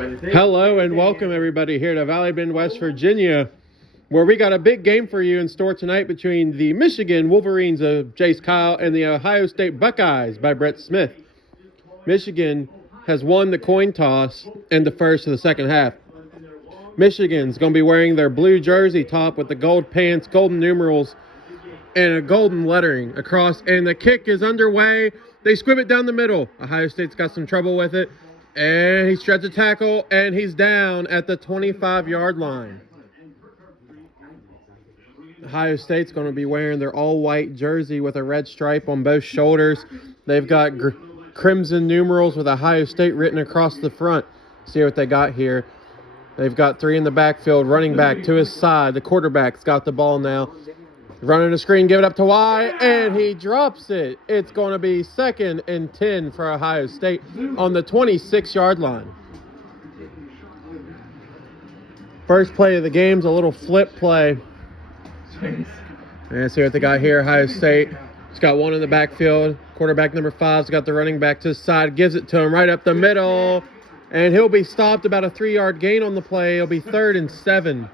Hello and welcome everybody here to Valley Bend, West Virginia, where we got a big game for you in store tonight between the Michigan Wolverines of Jace Kyle and the Ohio State Buckeyes by Brett Smith. Michigan has won the coin toss in the first of the second half. Michigan's going to be wearing their blue jersey top with the gold pants, golden numerals, and a golden lettering across, and the kick is underway. They squib it down the middle. Ohio State's got some trouble with it. And he shreds a tackle, and he's down at the 25-yard line. Ohio State's going to be wearing their all-white jersey with a red stripe on both shoulders. They've got crimson numerals with Ohio State written across the front. See what they got here. They've got three in the backfield, running back to his side. The quarterback's got the ball now. Running the screen, give it up to Y, and he drops it. It's going to be 2nd and 10 for Ohio State on the 26-yard line. First play of the game's a little flip play. And see what they got here. Ohio State, it's got one in the backfield. Quarterback number 5's got the running back to his side, gives it to him right up the middle, and he'll be stopped about a 3-yard gain on the play. It'll be 3rd and 7.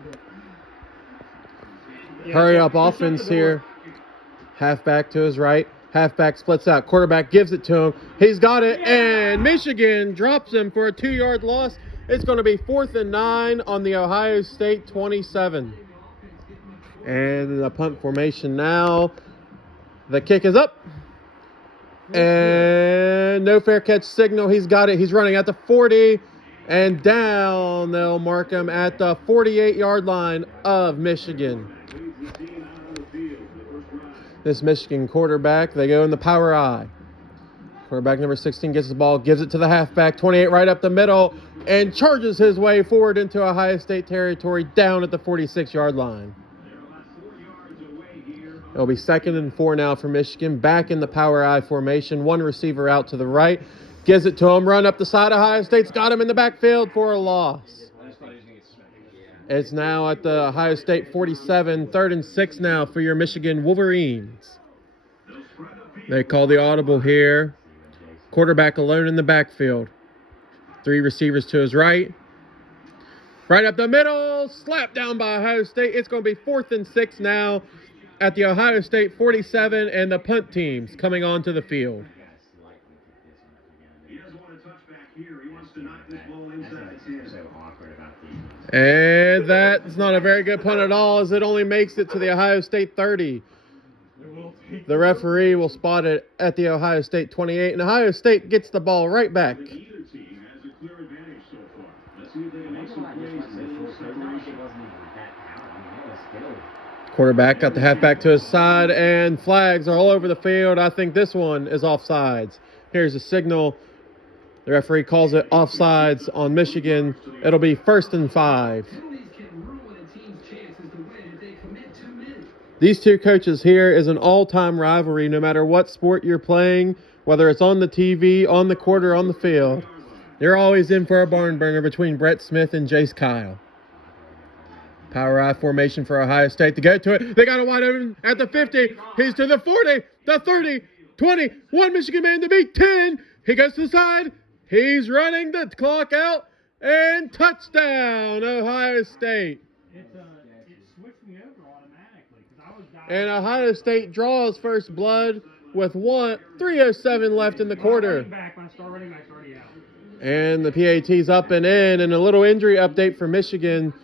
Hurry up offense here. Halfback to his right. Halfback splits out. Quarterback gives it to him. He's got it, and Michigan drops him for a 2-yard loss. It's going to be 4th and 9 on the Ohio State 27. And the punt formation now. The kick is up. And no fair catch signal. He's got it. He's running at the 40. And down. They'll mark him at the 48-yard line of Michigan. This Michigan quarterback, they go in the power I. Quarterback number 16 gets the ball, gives it to the halfback, 28 right up the middle, and charges his way forward into Ohio State territory down at the 46-yard line. It'll be 2nd and 4 now for Michigan, back in the power I formation. One receiver out to the right, gives it to him, run up the side. Ohio State's got him in the backfield for a loss. It's now at the Ohio State 47, 3rd and 6 now for your Michigan Wolverines. They call the audible here. Quarterback alone in the backfield. 3 receivers to his right. Right up the middle, slapped down by Ohio State. It's going to be 4th and 6 now at the Ohio State 47, and the punt team's coming onto the field. And that's not a very good punt at all, as it only makes it to the Ohio State 30. The referee will spot it at the Ohio State 28, and Ohio State gets the ball right back. Quarterback got the halfback to his side, and flags are all over the field. I think this one is offsides. Here's a signal. The referee calls it offsides on Michigan. It'll be 1st and 5. These two coaches here is an all-time rivalry no matter what sport you're playing, whether it's on the TV, on the court, or on the field. You're always in for a barn burner between Brett Smith and Jace Kyle. Power I formation for Ohio State to go to it. They got a wide open at the 50. He's to the 40, the 30, 20. One Michigan man to beat, 10. He goes to the side. He's running the clock out, and touchdown, Ohio State. It switched me over automatically. And Ohio State draws first blood with 3:07 left in the quarter. When I start running back, it's already out. And the PAT's up and in, and a little injury update for Michigan.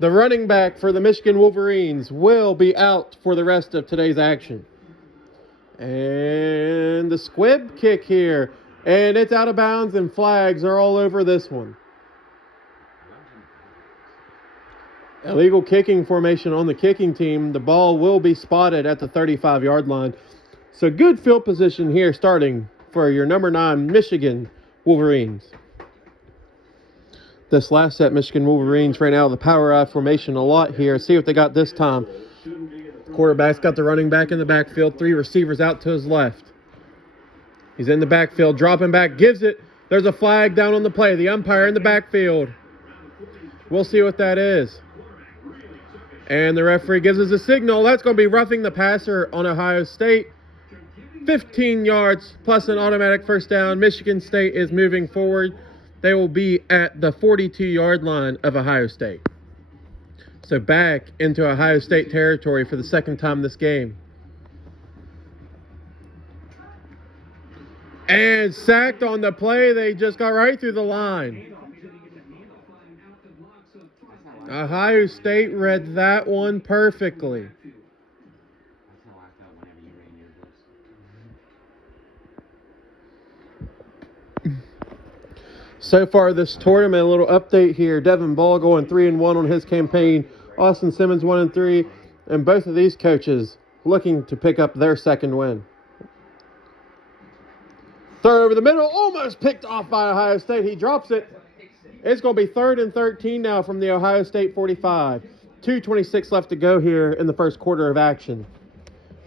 The running back for the Michigan Wolverines will be out for the rest of today's action. And the squib kick here. And it's out of bounds, and flags are all over this one. Illegal kicking formation on the kicking team. The ball will be spotted at the 35-yard line. So good field position here starting for your number 9 Michigan Wolverines. This last set, Michigan Wolverines right now, the power I formation a lot here. See what they got this time. Quarterback's got the running back in the backfield. 3 receivers out to his left. He's in the backfield, dropping back, gives it. There's a flag down on the play. The umpire in the backfield. We'll see what that is. And the referee gives us a signal. That's going to be roughing the passer on Ohio State. 15 yards plus an automatic first down. Michigan State is moving forward. they will be at the 42-yard line of Ohio State. So back into Ohio State territory for the second time this game. And sacked on the play. They just got right through the line. Ohio State read that one perfectly. So far this tournament, a little update here. Devin Ball going 3-1 on his campaign. Austin Simmons 1-3. And both of these coaches looking to pick up their second win. Throw over the middle, almost picked off by Ohio State. He drops it. It's going to be 3rd and 13 now from the Ohio State 45. 2:26 left to go here in the first quarter of action.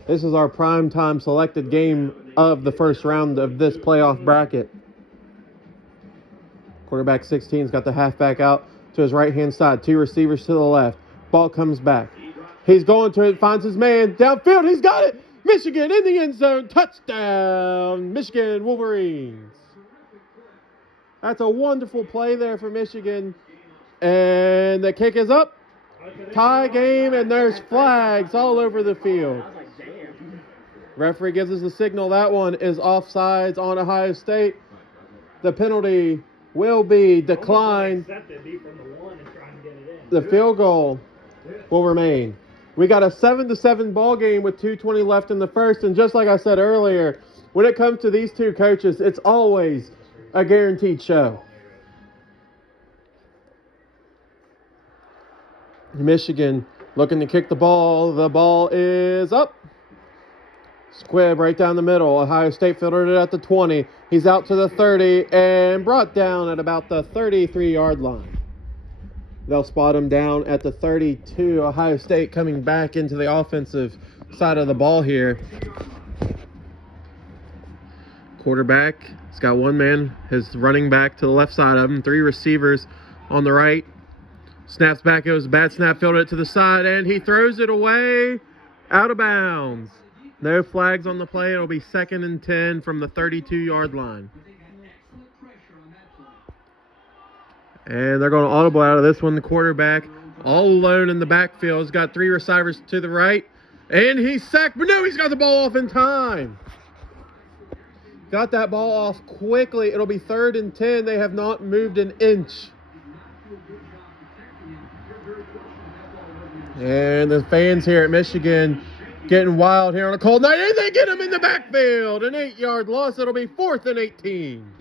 This is our primetime selected game of the first round of this playoff bracket. Quarterback 16's got the halfback out to his right-hand side. 2 receivers to the left. Ball comes back. He's going to it, finds his man. Downfield, he's got it. Michigan in the end zone. Touchdown, Michigan Wolverines. That's a wonderful play there for Michigan. And the kick is up. Tie game, and there's flags all over the field. Referee gives us the signal. That one is offsides on Ohio State. The penalty will be declined. The field goal will remain. We got a 7-7 ball game with 2:20 left in the first, and just like I said earlier, when it comes to these two coaches, it's always a guaranteed show. Michigan looking to kick the ball. The ball is up. Squibb right down the middle. Ohio State filtered it at the 20. He's out to the 30 and brought down at about the 33-yard line. They'll spot him down at the 32. Ohio State coming back into the offensive side of the ball here. Quarterback, he's got one man, his running back to the left side of him. 3 receivers on the right. Snaps back, it was a bad snap, fielded it to the side, and he throws it away out of bounds. No flags on the play. It'll be 2nd and 10 from the 32-yard line. And they're going to audible out of this one. The quarterback all alone in the backfield. He's got 3 receivers to the right. And he's sacked. But no, he's got the ball off in time. Got that ball off quickly. It'll be 3rd and 10. They have not moved an inch. And the fans here at Michigan getting wild here on a cold night. And they get him in the backfield. An 8-yard loss. It'll be 4th and 18.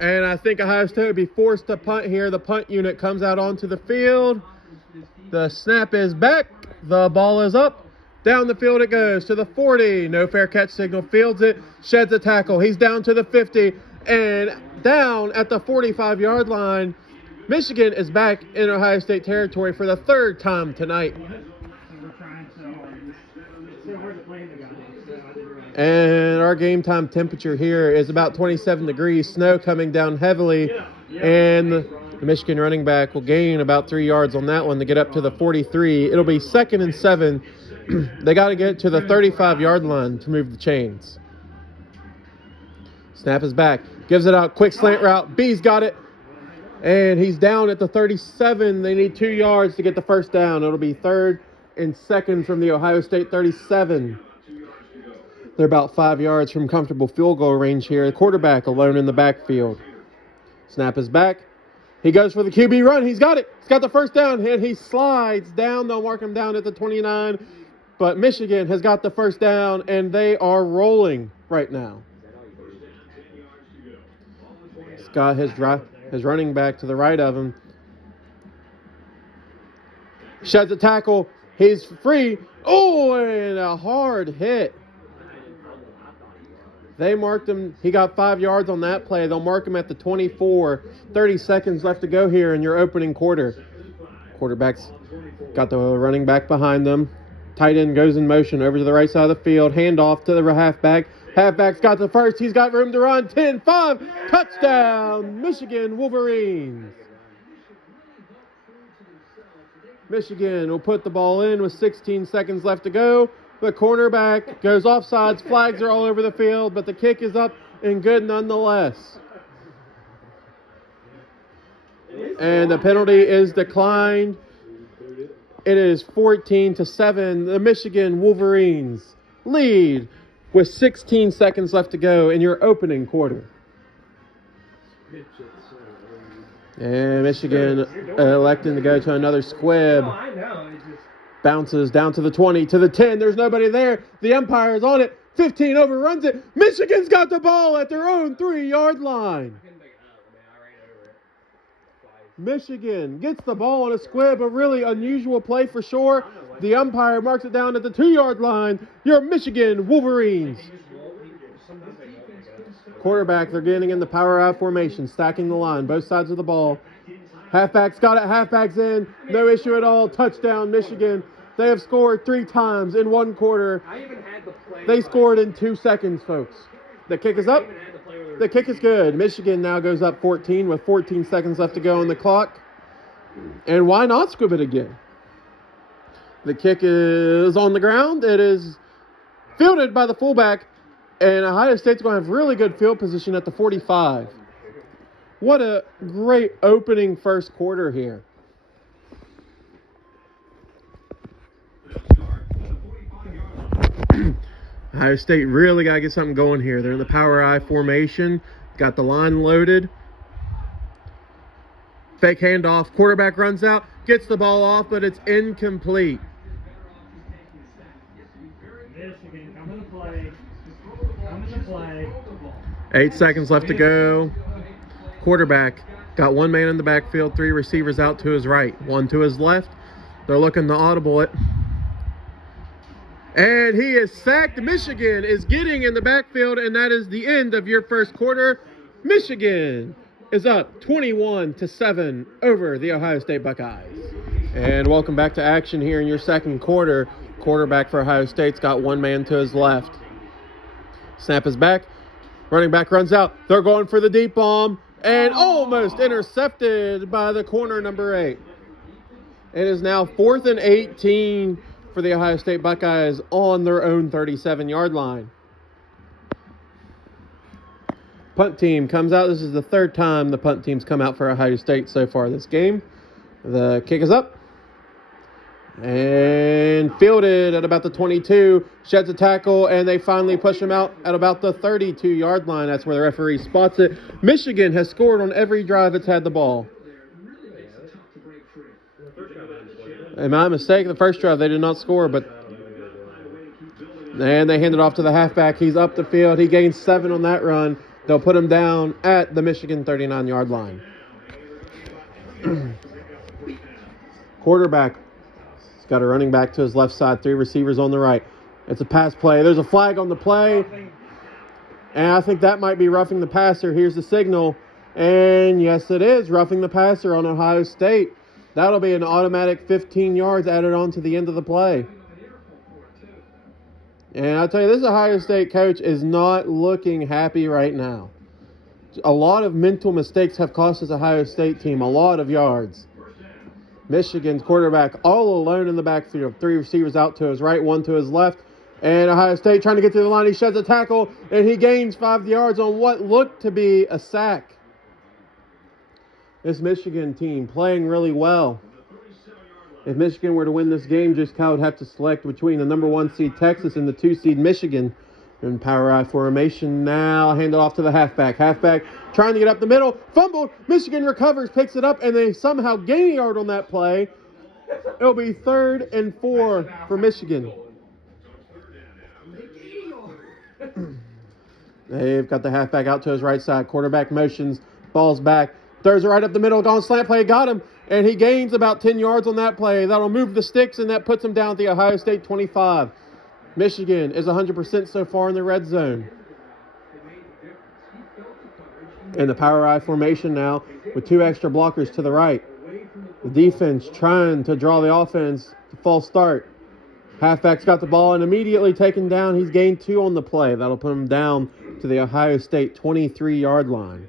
And I think Ohio State will be forced to punt here. The punt unit comes out onto the field. The snap is back. The ball is up. Down the field it goes to the 40. No fair catch signal. Fields it. Sheds a tackle. He's down to the 50. And down at the 45-yard line. Michigan is back in Ohio State territory for the 3rd time tonight. And our game time temperature here is about 27 degrees. Snow coming down heavily. And the Michigan running back will gain about 3 yards on that one to get up to the 43. It'll be 2nd and 7. They got to get to the 35-yard line to move the chains. Snap is back. Gives it out. Quick slant route. B's got it. And he's down at the 37. They need 2 yards to get the first down. It'll be 3rd and 2nd from the Ohio State 37. They're about 5 yards from comfortable field goal range here. The quarterback alone in the backfield. Snap is back. He goes for the QB run. He's got it. He's got the first down, and he slides down. They'll mark him down at the 29. But Michigan has got the first down, and they are rolling right now. He's got his running back to the right of him. Sheds a tackle. He's free. Oh, and a hard hit. They marked him. He got 5 yards on that play. They'll mark him at the 24. 30 seconds left to go here in your opening quarter. Quarterback's got the running back behind them. Tight end goes in motion over to the right side of the field. Handoff to the halfback. Halfback's got the first. He's got room to run. 10-5. Touchdown, Michigan Wolverines. Michigan will put the ball in with 16 seconds left to go. The cornerback goes offsides. Flags are all over the field, but the kick is up and good nonetheless. And the penalty is declined. It is 14-7. The Michigan Wolverines lead with 16 seconds left to go in your opening quarter. And Michigan electing to go to another squib. Bounces down to the 20, to the 10. There's nobody there. The umpire is on it. 15 overruns it. Michigan's got the ball at their own 3-yard line. Michigan gets the ball on a squib, a really unusual play for sure. The umpire marks it down at the 2-yard line. Your Michigan Wolverines. Quarterback, they're getting in the power I formation, stacking the line, both sides of the ball. Halfback's got it, halfback's in, no issue at all. Touchdown, Michigan. They have scored 3 times in 1 quarter. They scored in 2 seconds, folks. The kick is up. The kick is good. Michigan now goes up 14 with 14 seconds left to go on the clock. And why not squib it again? The kick is on the ground. It is fielded by the fullback. And Ohio State's going to have really good field position at the 45. What a great opening first quarter here. Ohio State really got to get something going here. They're in the power I formation. Got the line loaded. Fake handoff. Quarterback runs out. Gets the ball off, but it's incomplete. Michigan, come to play. Come to play. 8 seconds left to go. Quarterback got 1 man in the backfield, 3 receivers out to his right, 1 to his left. They're looking to audible it. And he is sacked. Michigan is getting in the backfield, and that is the end of your first quarter. Michigan is up 21-7 over the Ohio State Buckeyes. And welcome back to action here in your second quarter. Quarterback for Ohio State's got 1 man to his left. Snap is back. Running back runs out. They're going for the deep bomb. And almost intercepted by the corner number 8. It is now 4th and 18 for the Ohio State Buckeyes on their own 37-yard line. Punt team comes out. This is the 3rd time the punt team's come out for Ohio State so far this game. The kick is up. And fielded at about the 22. Sheds a tackle, and they finally push him out at about the 32-yard line. That's where the referee spots it. Michigan has scored on every drive it's had the ball. Am I mistaken? The first drive they did not score, but and they hand it off to the halfback. He's up the field. He gains 7 on that run. They'll put him down at the Michigan 39-yard line. Quarterback. He's got a running back to his left side, 3 receivers on the right. It's a pass play. There's a flag on the play. And I think that might be roughing the passer. Here's the signal. And yes, it is roughing the passer on Ohio State. That'll be an automatic 15 yards added on to the end of the play. And I'll tell you, this Ohio State coach is not looking happy right now. A lot of mental mistakes have cost this Ohio State team a lot of yards. Michigan's quarterback all alone in the backfield. 3 receivers out to his right, 1 to his left. And Ohio State trying to get to the line. He sheds a tackle, and he gains 5 yards on what looked to be a sack. This Michigan team playing really well. If Michigan were to win this game, Jace Kyle would have to select between the number 1 seed Texas and the 2 seed Michigan. In power I formation now. Hand it off to the halfback. Halfback trying to get up the middle. Fumbled. Michigan recovers, picks it up, and they somehow gain a yard on that play. It'll be 3rd and 4 for Michigan. They've got the halfback out to his right side. Quarterback motions. Ball's back. Throws it right up the middle. Gone slant play. Got him. And he gains about 10 yards on that play. That'll move the sticks, and that puts him down at the Ohio State 25. Michigan is 100% so far in the red zone. In the power I formation now with 2 extra blockers to the right. The defense trying to draw the offense to false start. Halfback's got the ball and immediately taken down. He's gained 2 on the play. That'll put him down to the Ohio State 23-yard line.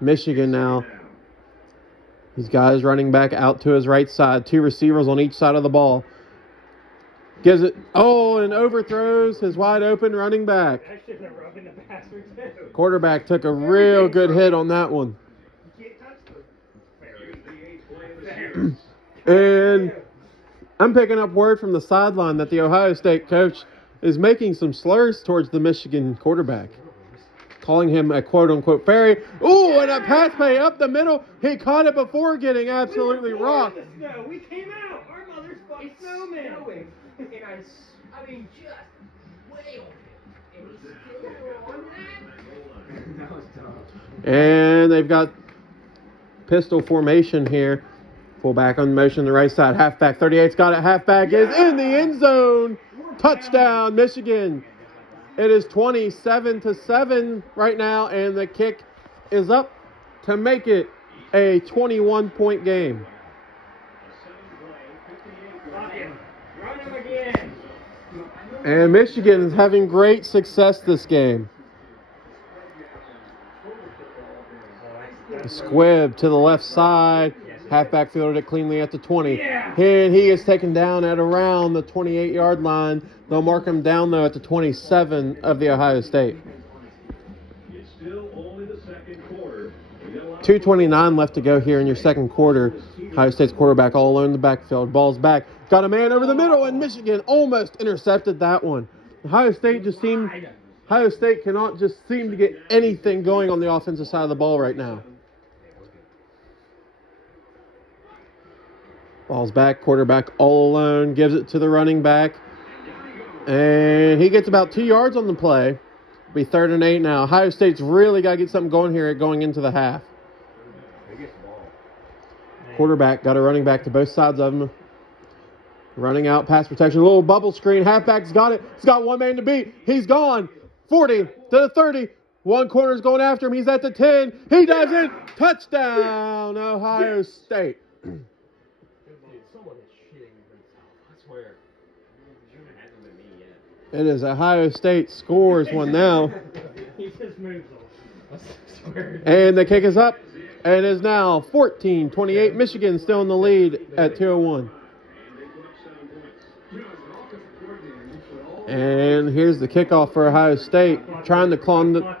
Michigan now. These guys running back out to his right side. 2 receivers on each side of the ball. Gives it, and overthrows his wide open running back. Quarterback took a real good hit on that one. And I'm picking up word from the sideline that the Ohio State coach is making some slurs towards the Michigan quarterback, calling him a quote-unquote fairy. Ooh, and a pass play up the middle. He caught it before getting absolutely rocked. In the snow. We came out. Our mother's fucking snowman. And I mean, just way over it. And he's still on that. That was tough. And they've got pistol formation here. Fullback on motion, the right side. Halfback 38's got it. Halfback is in the end zone. Touchdown, Michigan. It is 27-7 right now, and the kick is up to make it a 21-point game. Run him again. And Michigan is having great success this game. Squibb to the left side. Halfback fielded it cleanly at the 20. And he is taken down at around the 28-yard line. They'll mark him down, though, at the 27 of the Ohio State. 2:29 left to go here in your second quarter. Ohio State's quarterback all alone in the backfield. Ball's back. Got a man over the middle, and Michigan almost intercepted that one. Ohio State cannot just seem to get anything going on the offensive side of the ball right now. Ball's back, quarterback all alone, gives it to the running back. And he gets about 2 yards on the play. It'll be 3rd and 8 now. Ohio State's really got to get something going here going into the half. Quarterback got a running back to both sides of him. Running out, pass protection, a little bubble screen. Halfback's got it. He's got one man to beat. He's gone. 40 to the 30. One corner's going after him. He's at the 10. He dives in. Touchdown, Ohio State. It is Ohio State scores one now. He just moves on. And the kick is up. And is now 14-28. Michigan still in the lead at 2:01. And here's the kickoff for Ohio State. Trying to clone the...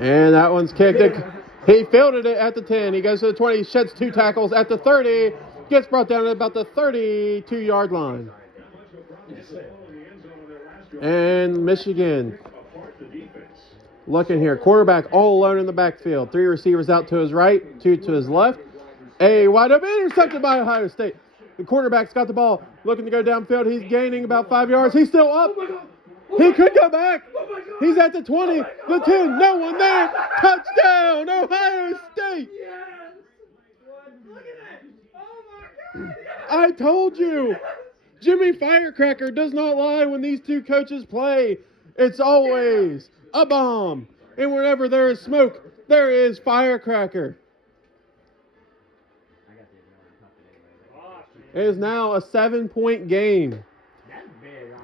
And that one's kicked. He fielded it at the 10. He goes to the 20. Sheds 2 tackles at the 30. Gets brought down at about the 32-yard line. And Michigan looking here. Quarterback all alone in the backfield. 3 receivers out to his right, 2 to his left. A wide open, intercepted by Ohio State. The quarterback's got the ball, looking to go downfield. He's gaining about 5 yards. He's still up. He could go back. He's at the 20, the 10, no one there. Touchdown, Ohio State. Look at that. Oh, my God. I told you. Jimmy Firecracker does not lie when these two coaches play. It's always a bomb. And whenever there is smoke, there is Firecracker. It is now a 7-point game.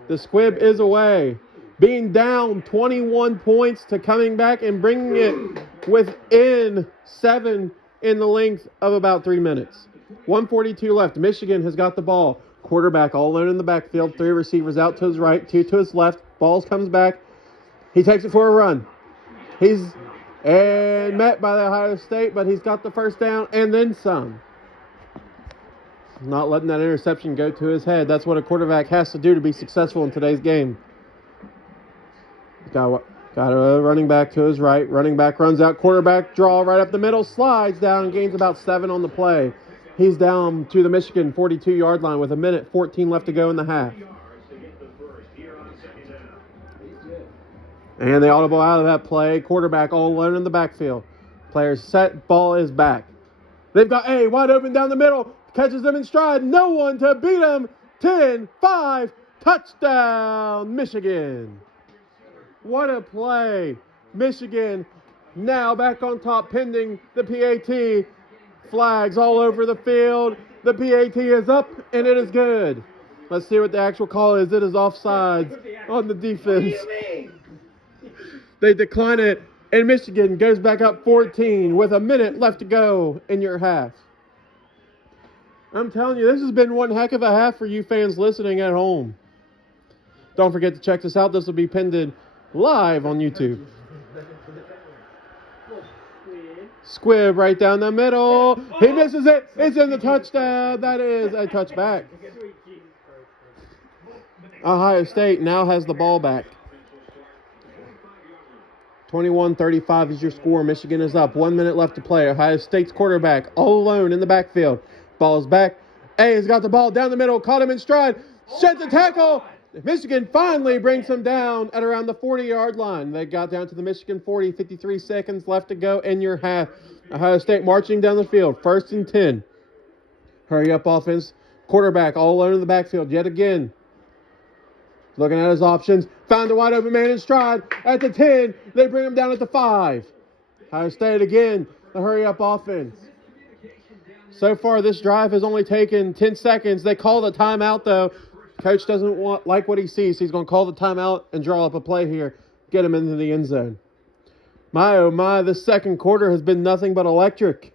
The Squib is away. Being down 21 points to coming back and bringing it within 7 in the length of about 3 minutes. 1:42 left. Michigan has got the ball. Quarterback all alone in the backfield. 3 receivers out to his right, 2 to his left. Balls comes back. He takes it for a run. He's met by the Ohio State, but he's got the first down and then some. Not letting that interception go to his head. That's what a quarterback has to do to be successful in today's game. Got a running back to his right. Running back runs out. Quarterback draw right up the middle. Slides down and gains about 7 on the play. He's down to the Michigan 42-yard line with 1:14 left to go in the half. And they audible out of that play. Quarterback all alone in the backfield. Players set. Ball is back. They've got A wide open down the middle. Catches them in stride. No one to beat him. 10-5. Touchdown, Michigan. What a play. Michigan now back on top pending the PAT. Flags all over the field. The PAT is up and it is good. Let's see what the actual call is. It is offsides on the defense. What do you mean? They decline it, and Michigan goes back up 14 with 1 minute left to go in your half. I'm telling you, this has been one heck of a half for you fans listening at home. Don't forget to check this out. This will be pinned live on YouTube. Squib right down the middle. He misses it. It's in the touchdown. That is a touchback. Ohio State now has the ball back. 21-35 is your score. Michigan is up. 1 minute left to play. Ohio State's quarterback all alone in the backfield. Ball is back. He's got the ball down the middle. Caught him in stride. Sheds a tackle. Michigan finally brings him down at around the 40-yard line. They got down to the Michigan 40. 53 seconds left to go in your half. Ohio State marching down the field. 1st and 10. Hurry up offense. Quarterback all alone in the backfield yet again. Looking at his options. Found a wide open man in stride at the 10. They bring him down at the 5. Ohio State again. The hurry up offense. So far, this drive has only taken 10 seconds. They call the timeout, though. Coach doesn't like what he sees. He's going to call the timeout and draw up a play here. Get him into the end zone. My, oh my, the second quarter has been nothing but electric.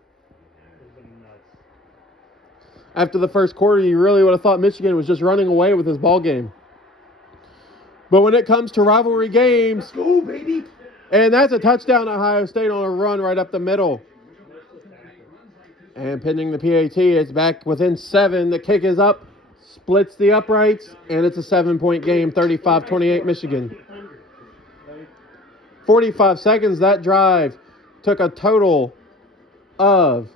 After the first quarter, you really would have thought Michigan was just running away with his ball game. But when it comes to rivalry games, Let's go, baby. And that's a touchdown, Ohio State on a run right up the middle. And pending the PAT, it's back within 7. The kick is up, splits the uprights, and it's a 7-point game, 35-28 Michigan. 45 seconds, that drive took a total of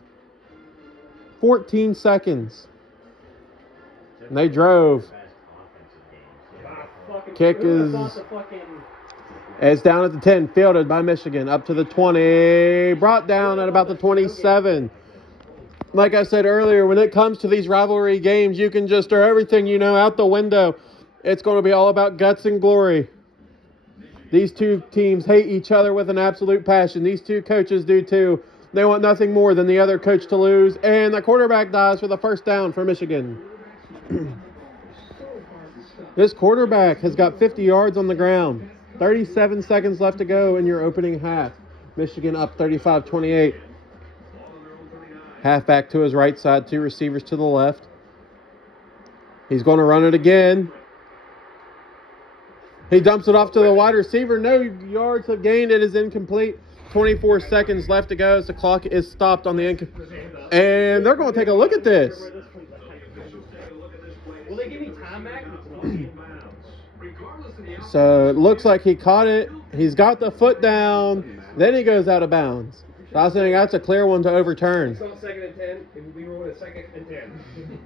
14 seconds. And they drove. Kick is... It's down at the 10, fielded by Michigan, up to the 20, brought down at about the 27. Like I said earlier, when it comes to these rivalry games, you can just throw everything you know out the window. It's going to be all about guts and glory. These two teams hate each other with an absolute passion. These two coaches do too. They want nothing more than the other coach to lose, and the quarterback dives for the first down for Michigan. This quarterback has got 50 yards on the ground. 37 seconds left to go in your opening half. Michigan up 35-28. Halfback to his right side, 2 receivers to the left. He's going to run it again. He dumps it off to the wide receiver. No yards have gained. It is incomplete. 24 seconds left to go. So the clock is stopped on the and they're going to take a look at this. Will they give me time back? So it looks like he caught it. He's got the foot down. Then he goes out of bounds. So I was thinking that's a clear one to overturn. It's not 2nd and 10. It will be ruled a 2nd and 10.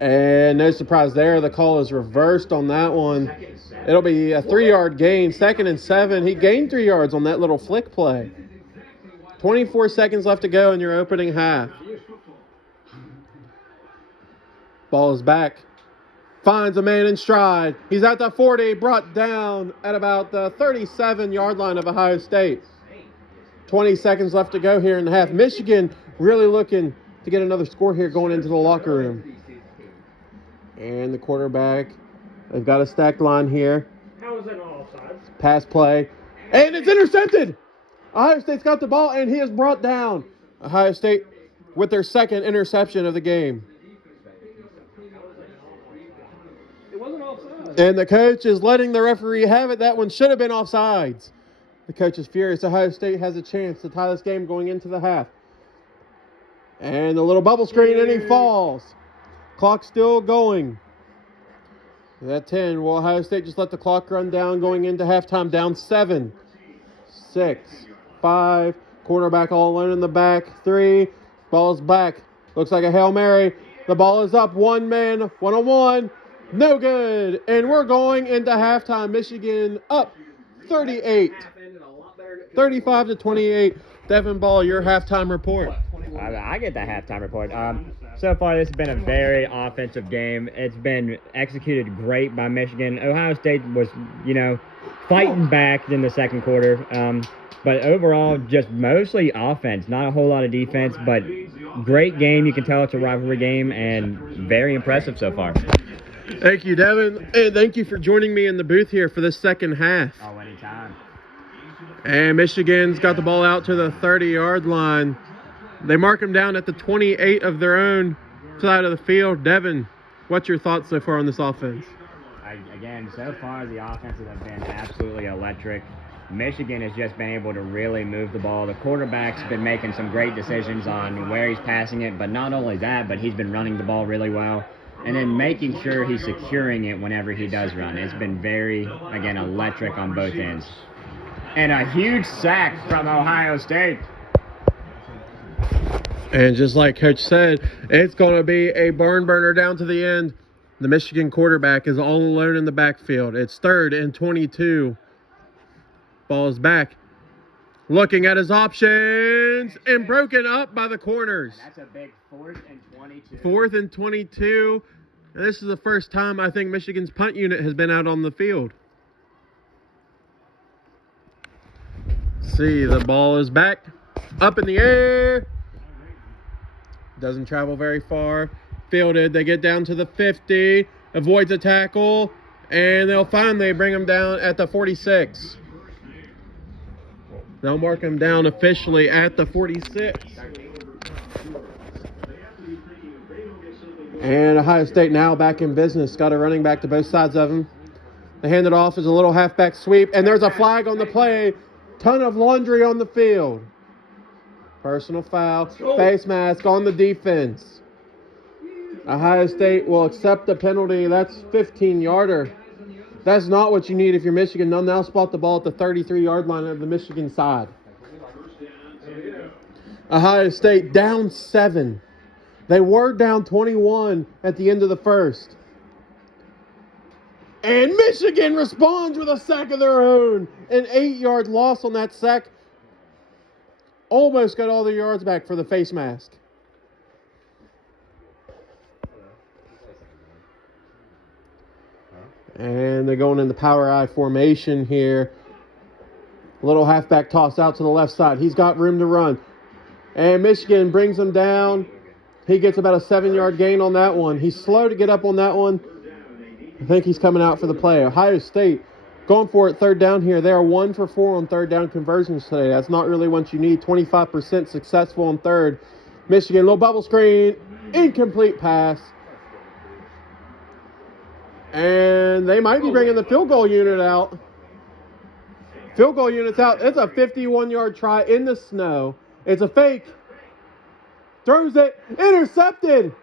And no surprise there. The call is reversed on that one. It'll be a 3-yard gain. 2nd and 7. He gained 3 yards on that little flick play. 24 seconds left to go in your opening half. Ball is back. Finds a man in stride. He's at the 40, brought down at about the 37-yard line of Ohio State. 20 seconds left to go here in the half. Michigan really looking to get another score here going into the locker room. And the quarterback, they've got a stacked line here. How is that not offside? Pass play. And it's intercepted! Ohio State's got the ball, and he is brought down. Ohio State with their 2nd interception of the game. And the coach is letting the referee have it. That one should have been offsides. The coach is furious. Ohio State has a chance to tie this game going into the half. And the little bubble screen, and he falls. Clock still going. At 10, will Ohio State just let the clock run down going into halftime? Down 7, 6, 5. Quarterback all alone in the back. 3. Ball's back. Looks like a Hail Mary. The ball is up. One man, 1-on-1. No good. And we're going into halftime. Michigan up 38. 35-28. Devin Ball, your halftime report. I get the halftime report. So far, this has been a very offensive game. It's been executed great by Michigan. Ohio State was, fighting back in the second quarter. But overall, just mostly offense. Not a whole lot of defense, but great game. You can tell it's a rivalry game, and very impressive so far. Thank you, Devin. And thank you for joining me in the booth here for this second half. Oh, anytime. And Michigan's got the ball out to the 30-yard line. They mark him down at the 28 of their own side of the field. Devin, what's your thoughts so far on this offense? Again, so far the offenses have been absolutely electric. Michigan has just been able to really move the ball. The quarterback's been making some great decisions on where he's passing it, but not only that, but he's been running the ball really well. And then making sure he's securing it whenever he does run. It's been very, again, electric on both ends. And a huge sack from Ohio State. And just like Coach said, it's going to be a barn burner down to the end. The Michigan quarterback is all alone in the backfield. It's 3rd and 22. Ball is back. Looking at his options and broken up by the corners. That's a big 4th and 22. 4th and 22. And this is the first time I think Michigan's punt unit has been out on the field. See, the ball is back. Up in the air. Doesn't travel very far. Fielded. They get down to the 50. Avoids a tackle. And they'll finally bring him down at the 46. They'll mark him down officially at the 46. And Ohio State now back in business. Got a running back to both sides of him. They hand it off as a little halfback sweep. And there's a flag on the play. Ton of laundry on the field. Personal foul. Face mask on the defense. Ohio State will accept the penalty. That's 15-yarder. That's not what you need if you're Michigan. They'll now spot the ball at the 33-yard line of the Michigan side. Ohio State down 7. They were down 21 at the end of the first. And Michigan responds with a sack of their own. An 8-yard loss on that sack. Almost got all the yards back for the face mask. And they're going in the power I formation here. Little halfback toss out to the left side. He's got room to run. And Michigan brings him down. He gets about a 7-yard gain on that one. He's slow to get up on that one. I think he's coming out for the play. Ohio State going for it 3rd down here. They are 1 for 4 on 3rd down conversions today. That's not really what you need. 25% successful on 3rd. Michigan, little bubble screen. Incomplete pass. And they might be bringing the field goal unit out. Field goal unit's out. It's a 51-yard try in the snow. It's a fake. Throws it. Intercepted.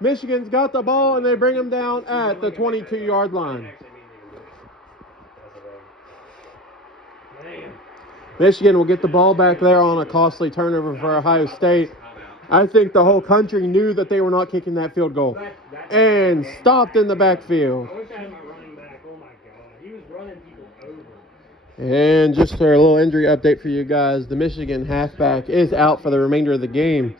Michigan's got the ball, and they bring him down at the 22-yard line. Michigan will get the ball back there on a costly turnover for Ohio State. I think the whole country knew that they were not kicking that field goal. And stopped in the backfield. I wish I had my running back. Oh my God. He was running people over. And just for a little injury update for you guys, the Michigan halfback is out for the remainder of the game.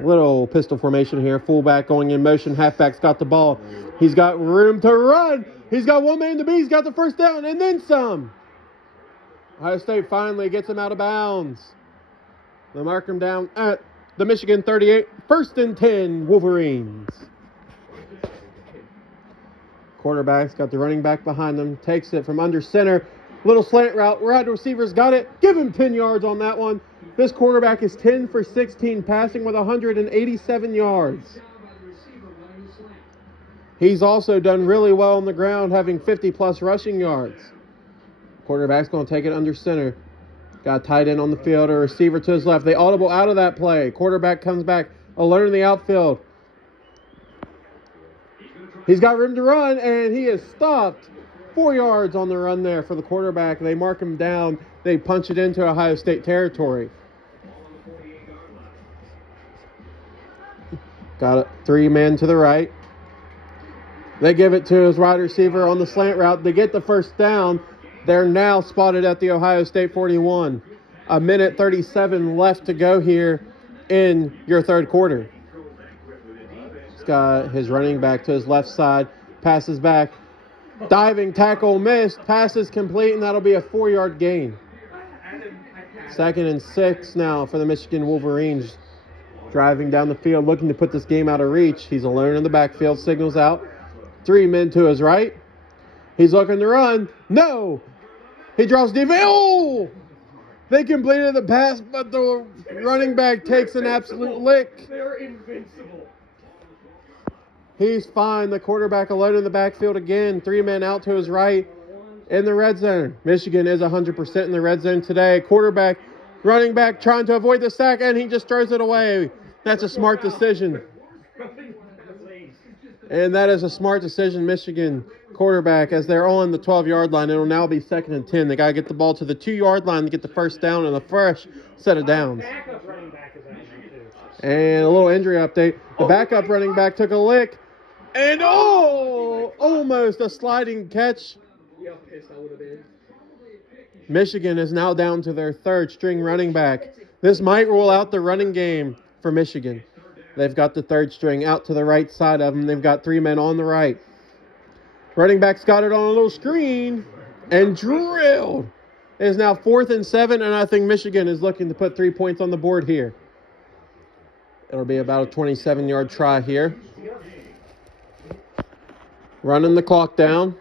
Little pistol formation here. Fullback going in motion. Halfback's got the ball. He's got room to run. He's got one man to beat. He's got the first down and then some. Ohio State finally gets him out of bounds. They mark him down at the Michigan 38. 1st and 10, Wolverines. Quarterback's got the running back behind them. Takes it from under center. Little slant route. Wide receiver's got it. Give him 10 yards on that one. This quarterback is 10 for 16, passing with 187 yards. He's also done really well on the ground, having 50-plus rushing yards. Quarterback's going to take it under center. Got a tight end on the field, a receiver to his left. They audible out of that play. Quarterback comes back alone in the outfield. He's got room to run, and he is stopped. 4 yards on the run there for the quarterback. They mark him down. They punch it into Ohio State territory. Got it. 3 men to the right. They give it to his wide receiver on the slant route. They get the first down. They're now spotted at the Ohio State 41. 1:37 left to go here in your 3rd quarter. He's got his running back to his left side. Passes back. Diving tackle missed. Passes complete, and that'll be a 4-yard gain. 2nd and 6 now for the Michigan Wolverines. Driving down the field, looking to put this game out of reach. He's alone in the backfield. Signals out. 3 men to his right. He's looking to run. No! He draws deep. Oh! They completed the pass, but the running back takes an absolute lick. They're invincible. He's fine. The quarterback alone in the backfield again. 3 men out to his right in the red zone. Michigan is 100% in the red zone today. Quarterback, running back trying to avoid the sack, and he just throws it away. That's a smart decision. And that is a smart decision, Michigan quarterback, as they're on the 12-yard line. It'll now be 2nd and 10. They got to get the ball to the 2-yard line to get the first down and a fresh set of downs. Backup running back is out there, too. And a little injury update. The backup running back took a lick. And almost a sliding catch. Michigan is now down to their 3rd string running back. This might rule out the running game for Michigan. They've got the 3rd string out to the right side of them. They've got 3 men on the right. Running back's got it on a little screen and drilled. It is now 4th and 7, and I think Michigan is looking to put 3 points on the board here. It'll be about a 27-yard try here. Running the clock down.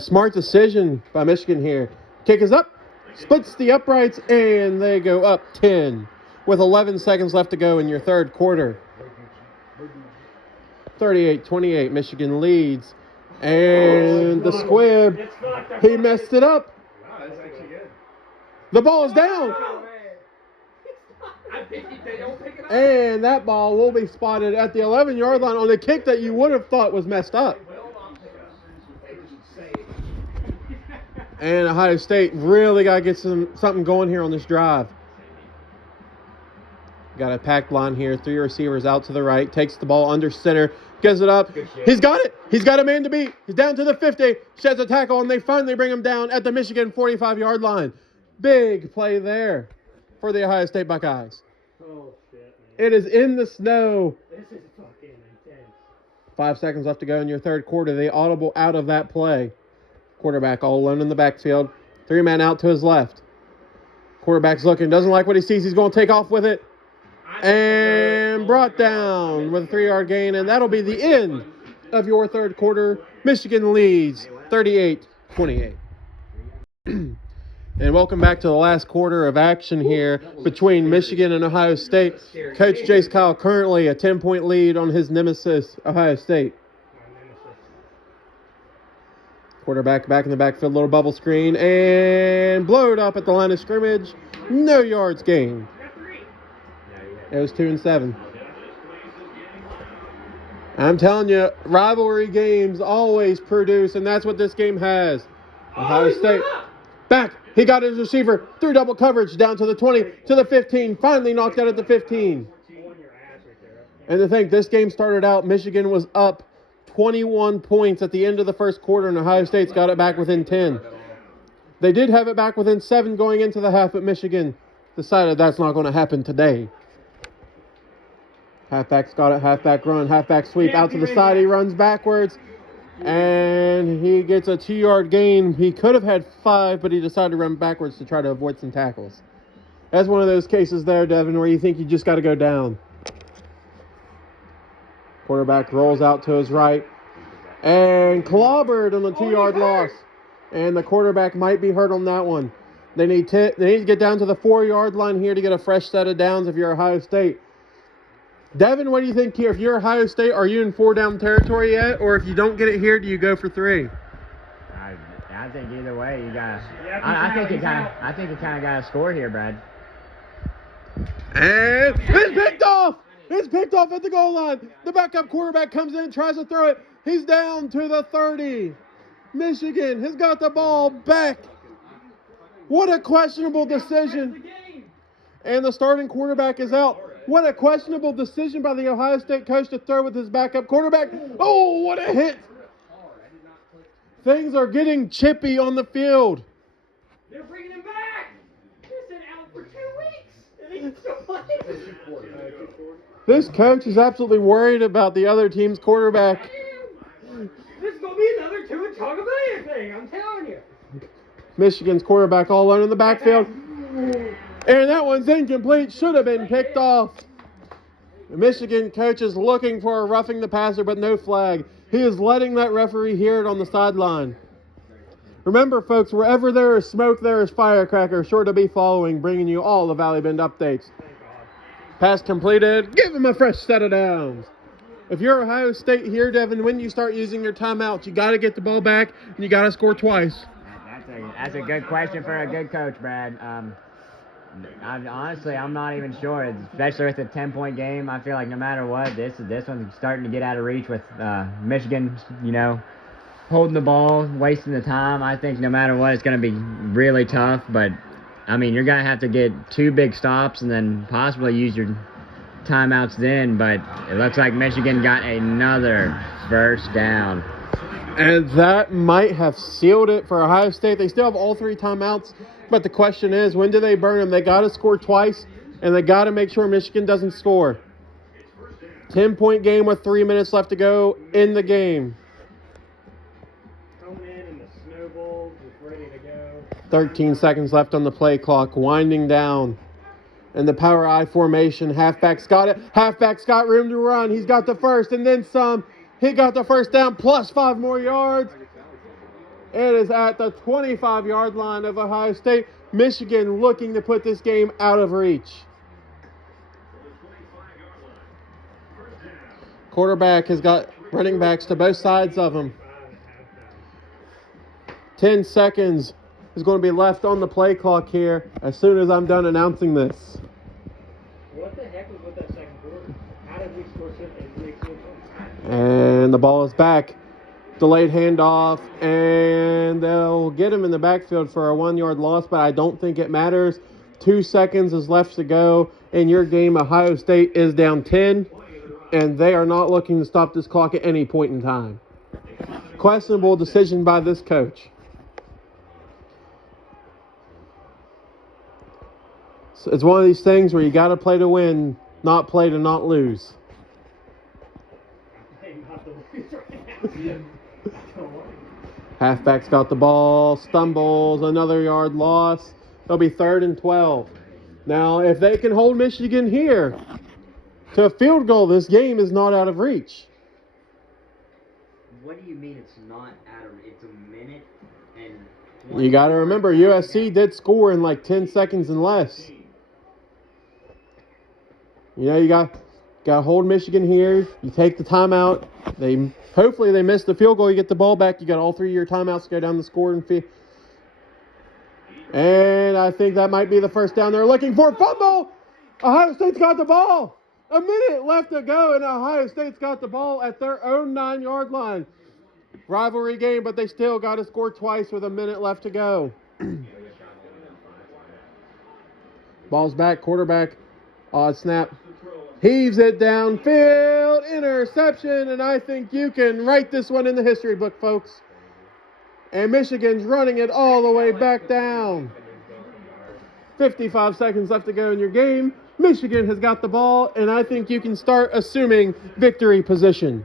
Smart decision by Michigan here. Kick is up, splits the uprights, and they go up 10 with 11 seconds left to go in your 3rd quarter. 38-28, Michigan leads. And the squib, he messed it up. The ball is down. And that ball will be spotted at the 11-yard line on a kick that you would have thought was messed up. And Ohio State really got to get something going here on this drive. Got a packed line here. 3 receivers out to the right. Takes the ball under center. Gives it up. He's got it. He's got a man to beat. He's down to the 50. Sheds a tackle, and they finally bring him down at the Michigan 45-yard line. Big play there for the Ohio State Buckeyes. Oh, shit, man. It is in the snow. This is fucking intense. 5 seconds left to go in your 3rd quarter. They audible out of that play. Quarterback all alone in the backfield. 3 men out to his left. Quarterback's looking. Doesn't like what he sees. He's going to take off with it. And brought down with a 3-yard gain. And that'll be the end of your 3rd quarter. Michigan leads 38-28. And welcome back to the last quarter of action here between Michigan and Ohio State. Coach Jace Kyle currently a 10-point lead on his nemesis, Ohio State. Quarterback back in the backfield, little bubble screen, and blowed up at the line of scrimmage. No yards gained. It was 2 and 7. I'm telling you, rivalry games always produce, and that's what this game has. Ohio State back. He got his receiver through double coverage down to the 20, to the 15. Finally knocked out at the 15. And to think, this game started out, Michigan was up 21 points at the end of the 1st quarter, and Ohio State's got it back within 10. They did have it back within 7 going into the half, but Michigan decided that's not going to happen today. Halfback's got it, halfback run, halfback sweep out to the side. He runs backwards, and he gets a 2-yard gain. He could have had 5, but he decided to run backwards to try to avoid some tackles. That's one of those cases there, Devin, where you think you just got to go down. Quarterback rolls out to his right and clobbered on the 2-yard loss. And the quarterback might be hurt on that one. They need to get down to the 4-yard line here to get a fresh set of downs if you're Ohio State. Devin, what do you think here? If you're Ohio State, are you in 4-down territory yet? Or if you don't get it here, do you go for 3? I think either way, you got. I think you kind of got to score here, Brad. And it's picked off. It's picked off at the goal line. The backup quarterback comes in, tries to throw it. He's down to the 30. Michigan has got the ball back. What a questionable decision. And the starting quarterback is out. What a questionable decision by the Ohio State coach to throw with his backup quarterback. Oh, what a hit. Things are getting chippy on the field. They're bringing him back. He's been out for 2 weeks. And he's still playing. This coach is absolutely worried about the other team's quarterback. This is going to be another Tua thing, I'm telling you. Michigan's quarterback all alone in the backfield. And that one's incomplete. Should have been picked off. The Michigan coach is looking for a roughing the passer, but no flag. He is letting that referee hear it on the sideline. Remember, folks, wherever there is smoke, there is firecracker. Sure to be following, bringing you all the Valley Bend updates. Pass completed. Give him a fresh set of downs. If you're Ohio State here, Devin, when you start using your timeouts, you got to get the ball back and you got to score twice. That's a good question for a good coach, Brad. I'm not even sure. Especially with a 10-point game, I feel like no matter what, this one's starting to get out of reach with Michigan, holding the ball, wasting the time. I think no matter what, it's going to be really tough. But, I mean, you're going to have to get 2 big stops and then possibly use your timeouts then. But it looks like Michigan got another first down. And that might have sealed it for Ohio State. They still have all 3 timeouts. But the question is, when do they burn them? They got to score twice, and they got to make sure Michigan doesn't score. 10-point game with 3 minutes left to go in the game. Coming in the snowballs, just ready to go. 13 seconds left on the play clock, winding down. And the power I formation, halfback's got it. Halfback's got room to run. He's got the first and then some. He got the first down plus 5 more yards. It is at the 25-yard line of Ohio State. Michigan looking to put this game out of reach. Quarterback has got running backs to both sides of him. 10 seconds is going to be left on the play clock here as soon as I'm done announcing this. What the heck was with that second quarter? How did we score so many? And the ball is back. Delayed handoff, and they'll get him in the backfield for a 1-yard loss, but I don't think it matters. 2 seconds is left to go in your game. Ohio State is down 10, and they are not looking to stop this clock at any point in time. Questionable decision by this coach. So it's one of these things where you got to play to win, not play to not lose. Halfback's got the ball, stumbles, another yard loss. It'll be 3rd and 12. Now, if they can hold Michigan here to a field goal, this game is not out of reach. What do you mean it's not out of? It's a minute and. You got to remember, USC did score in like 10 seconds and less. You got to hold Michigan here. You take the timeout. Hopefully they miss the field goal. You get the ball back. You got all 3 of your timeouts to go down the score and I think that might be the first down they're looking for. Fumble! Ohio State's got the ball. A minute left to go, and Ohio State's got the ball at their own 9-yard line. Rivalry game, but they still got to score twice with a minute left to go. Ball's back. Quarterback. Odd snap. Heaves it downfield, interception, and I think you can write this one in the history book, folks. And Michigan's running it all the way back down. 55 seconds left to go in your game. Michigan has got the ball, and I think you can start assuming victory position.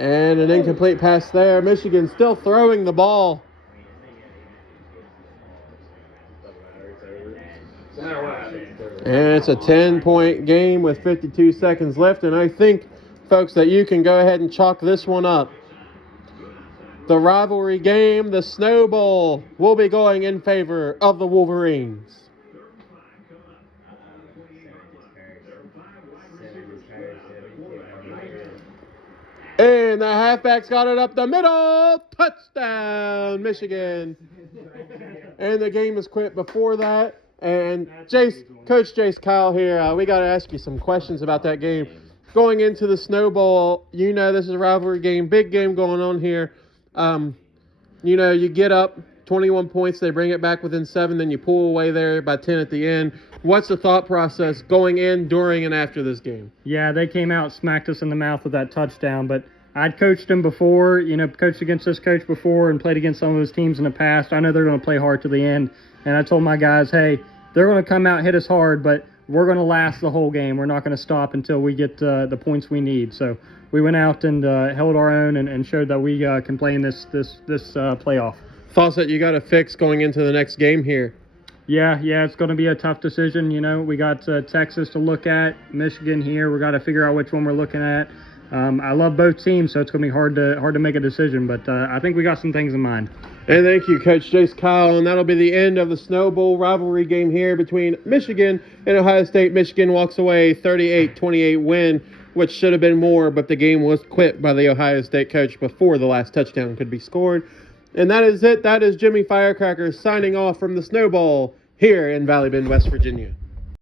And an incomplete pass there. Michigan still throwing the ball. And it's a 10-point game with 52 seconds left. And I think, folks, that you can go ahead and chalk this one up. The rivalry game, the Snow Bowl, will be going in favor of the Wolverines. And the halfback's got it up the middle. Touchdown, Michigan. And the game is quit before that. And Coach Jace Kyle here, we got to ask you some questions about that game. Going into the Snow Bowl, this is a rivalry game, big game going on here. You get up 21 points, they bring it back within 7, then you pull away there by 10 at the end. What's the thought process going in, during, and after this game? Yeah, they came out, smacked us in the mouth with that touchdown, but I'd coached them before, coached against this coach before and played against some of his teams in the past. I know they're going to play hard to the end, and I told my guys, hey, they're going to come out, hit us hard, but we're going to last the whole game. We're not going to stop until we get the points we need. So we went out and held our own and showed that we can play in this playoff. Thoughts that you got to fix going into the next game here? Yeah, it's going to be a tough decision. We got Texas to look at, Michigan here. We got to figure out which one we're looking at. I love both teams, so it's going to be hard to make a decision, but I think we got some things in mind. And thank you, Coach Jace Kyle. And that'll be the end of the Snow Bowl rivalry game here between Michigan and Ohio State. Michigan walks away 38-28 win, which should have been more, but the game was quit by the Ohio State coach before the last touchdown could be scored. And that is it. That is Jimmy Firecracker signing off from the Snow Bowl here in Valley Bend, West Virginia.